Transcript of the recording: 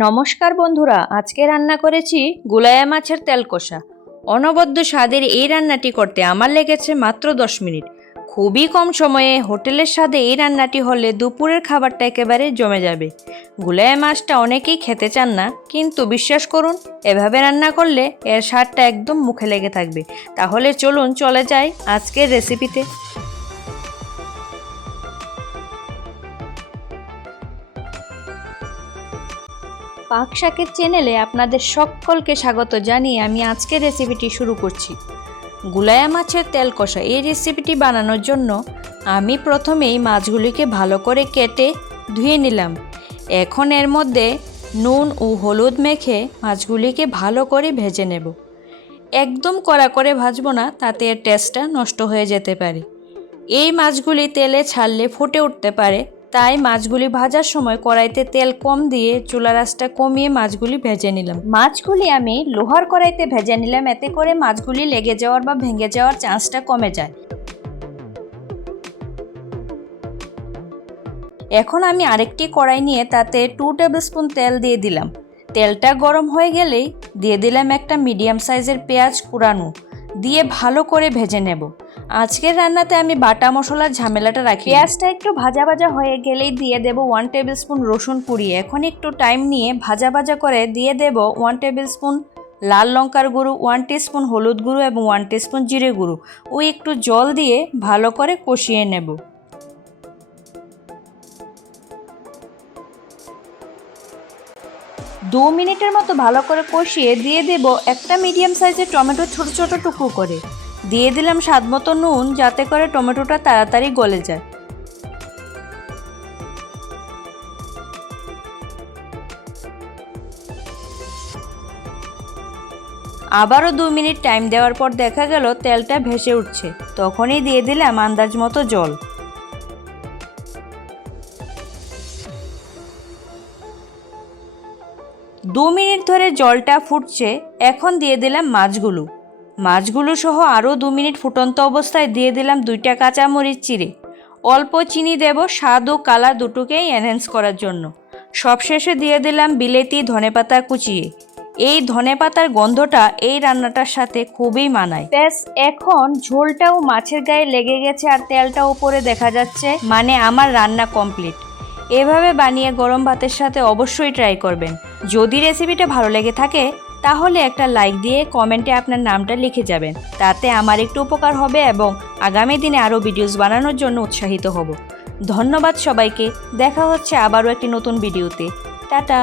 নমস্কার বন্ধুরা, আজকে রান্না করেছি গুলায়া মাছের তেল কষা। অনবদ্য স্বাদের এই রান্নাটি করতে আমার লেগেছে মাত্র 10 মিনিট। খুবই কম সময়ে হোটেলের স্বাদে এই রান্নাটি হলে দুপুরের খাবারটা একেবারে জমে যাবে। গুলায়া মাছটা অনেকেই খেতে চান না, কিন্তু বিশ্বাস করুন, এভাবে রান্না করলে এর স্বাদটা একদম মুখে লেগে থাকবে। তাহলে চলুন চলে যাই আজকের রেসিপিতে। পাক শাকের চ্যানেলে আপনাদের সকলকে স্বাগত জানিয়ে আমি আজকের রেসিপিটি শুরু করছি। গুলায়া মাছের তেল কষা এই রেসিপিটি বানানোর জন্য আমি প্রথমেই মাছগুলিকে ভালো করে কেটে ধুয়ে নিলাম। এখন এর মধ্যে নুন ও হলুদ মেখে মাছগুলিকে ভালো করে ভেজে নেব। একদম কড়া করে ভাজবো না, তাতে এর টেস্টটা নষ্ট হয়ে যেতে পারে। এই মাছগুলি তেলে ছাড়লে ফুটে উঠতে পারে, তাই মাছগুলি ভাজার সময় কড়াইতে তেল কম দিয়ে চুলার আঁচটা কমিয়ে মাছগুলি ভেজে নিলাম। মাছগুলি আমি লোহার কড়াইতে ভেজে নিলাম, এতে করে মাছগুলি লেগে যাওয়ার বা ভেঙে যাওয়ার চান্সটা কমে যায়। এখন আমি আরেকটি কড়াই নিয়ে তাতে 2 টেবিল স্পুন তেল দিয়ে দিলাম। তেলটা গরম হয়ে গেলেই দিয়ে দিলাম একটা মিডিয়াম সাইজের পেঁয়াজ কুড়ানো, দিয়ে ভালো করে ভেজে নেব। আজকের রান্নাতে আমি বাটা মশলার ঝামেলাটা রাখি। পেঁয়াজটা একটু ভাজা ভাজা হয়ে গেলেই দিয়ে দেব 1 টেবিল স্পুন রসুন কুড়িয়ে। এখন একটু টাইম নিয়ে ভাজা ভাজা করে দিয়ে দেব 1 টেবিল স্পুন লাল লঙ্কার গুঁড়ো, 1 টিস্পুন হলুদ গুঁড়ো এবং 1 টিস্পুন জিরে গুঁড়ো ও একটু জল দিয়ে ভালো করে কষিয়ে নেব। দু মিনিটের মতো ভালো করে কষিয়ে দিয়ে দেব একটা মিডিয়াম সাইজের টমেটো ছোট ছোট টুকরো করে। দিয়ে দিলাম স্বাদ মতো নুন, যাতে করে টমেটোটা তাড়াতাড়ি গলে যায়। আবারও 2 মিনিট টাইম দেওয়ার পর দেখা গেল তেলটা ভেসে উঠছে। তখনই দিয়ে দিলাম আন্দাজ মতো জল। দু মিনিট ধরে জলটা ফুটছে। এখন দিয়ে দিলাম মাছগুলো সহ আরও 2 মিনিট ফুটন্ত অবস্থায় দিয়ে দিলাম 2টা কাঁচামরিচ চিড়ে। অল্প চিনি দেব স্বাদ ও কালার দুটোকেই এনহ্যান্স করার জন্য। সবশেষে দিয়ে দিলাম বিলেতি ধনেপাতা কুচিয়ে। এই ধনেপাতার গন্ধটা এই রান্নাটার সাথে খুবই মানায়। ব্যাস, এখন ঝোলটাও মাছের গায়ে লেগে গেছে আর তেলটা উপরে দেখা যাচ্ছে, মানে আমার রান্না কমপ্লিট। এভাবে বানিয়ে গরম ভাতের সাথে অবশ্যই ট্রাই করবেন। যদি রেসিপিটা ভালো লেগে থাকে তাহলে একটা লাইক দিয়ে কমেন্টে আপনার নামটা লিখে যাবেন, তাতে আমার একটু উপকার হবে এবং আগামী দিনে আরও ভিডিওস বানানোর জন্য উৎসাহিত হব। ধন্যবাদ সবাইকে। দেখা হচ্ছে আবারও একটি নতুন ভিডিওতে। টাটা।